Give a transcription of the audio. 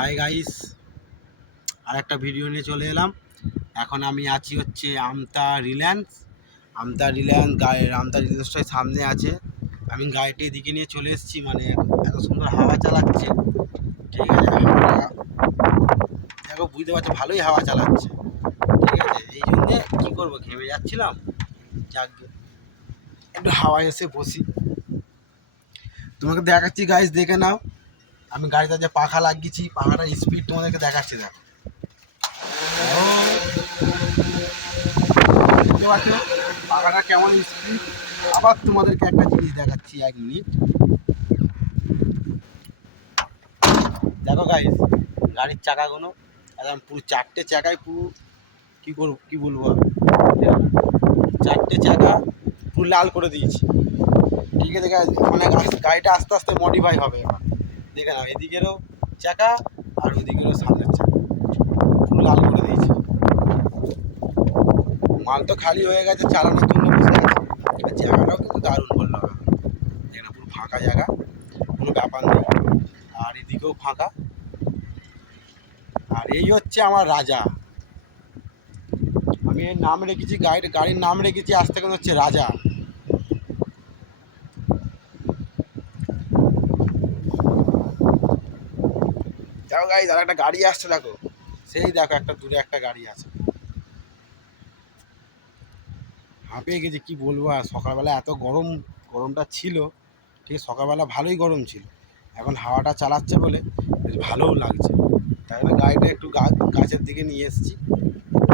Hi guys, আর একটা video নিয়ে চলে এলাম। এখন আমি আছি হচ্ছে আমতা রিলায়েন্স আমতা রিলায়েন্সটাই সামনে আছে। আমি গাড়িটি এদিকে নিয়ে চলে এসেছি, মানে এত সুন্দর হাওয়া চালাচ্ছে। ঠিক আছে, হাওয়াটা দেখো, বুঝতে পারছো, ভালোই হাওয়া চালাচ্ছে। ঠিক আছে, এই জন্যে কী করবো, ঘেমে যাচ্ছিলাম, যাক একটু হাওয়ায় এসে বসি। তোমাকে দেখাচ্ছি গাইস, দেখে নাও। আমি গাড়িতে যে পাখা লাগিয়েছি, পাখাটার স্পিড তোমাদেরকে দেখাচ্ছি। দেখো, বুঝতে পারছো পাখাটা কেমন স্পিড। আবার তোমাদেরকে একটা জিনিস দেখাচ্ছি, 1 মিনিট। দেখো গাইস, গাড়ির চাকাগুলো একদম পুরো 4টে চাকায় পুরো কী বলবো, 4টে চাকা পুরো লাল করে দিয়েছি। ঠিক আছে গাইস, মানে গাড়িটা আস্তে আস্তে মডিফাই হবে। এবার দেখে নাও, এদিকেরও চাকা আর ওদিকেরও সামনের চাকা পুরো লাল করে দিয়েছি। মাল তো খালি হয়ে গেছে, চালানোর জন্য বসে গেছে। জায়গাটাও কিন্তু দারুণ বললো, দেখে না, পুরো ফাঁকা জায়গা, কোনো ব্যাপার নেই। আর এদিকেও ফাঁকা। আর এই হচ্ছে আমার রাজা। আমি এর নাম রেখেছি, গাড়ির নাম রেখেছি আজ থেকে হচ্ছে রাজা। দেখো গাইস, আর একটা গাড়ি আসছে, দেখো, সেই দেখো একটা দূরে একটা গাড়ি আছে। হাঁপিয়ে গেছি, কি বলবো। আর সকালবেলা এত গরমটা ছিল। ঠিক আছে, সকালবেলা ভালোই গরম ছিল, এখন হাওয়াটা চালাচ্ছে বলে বেশ ভালোও লাগছে। তাই জন্য গাড়িটা একটু গাছের দিকে নিয়ে এসেছি, একটু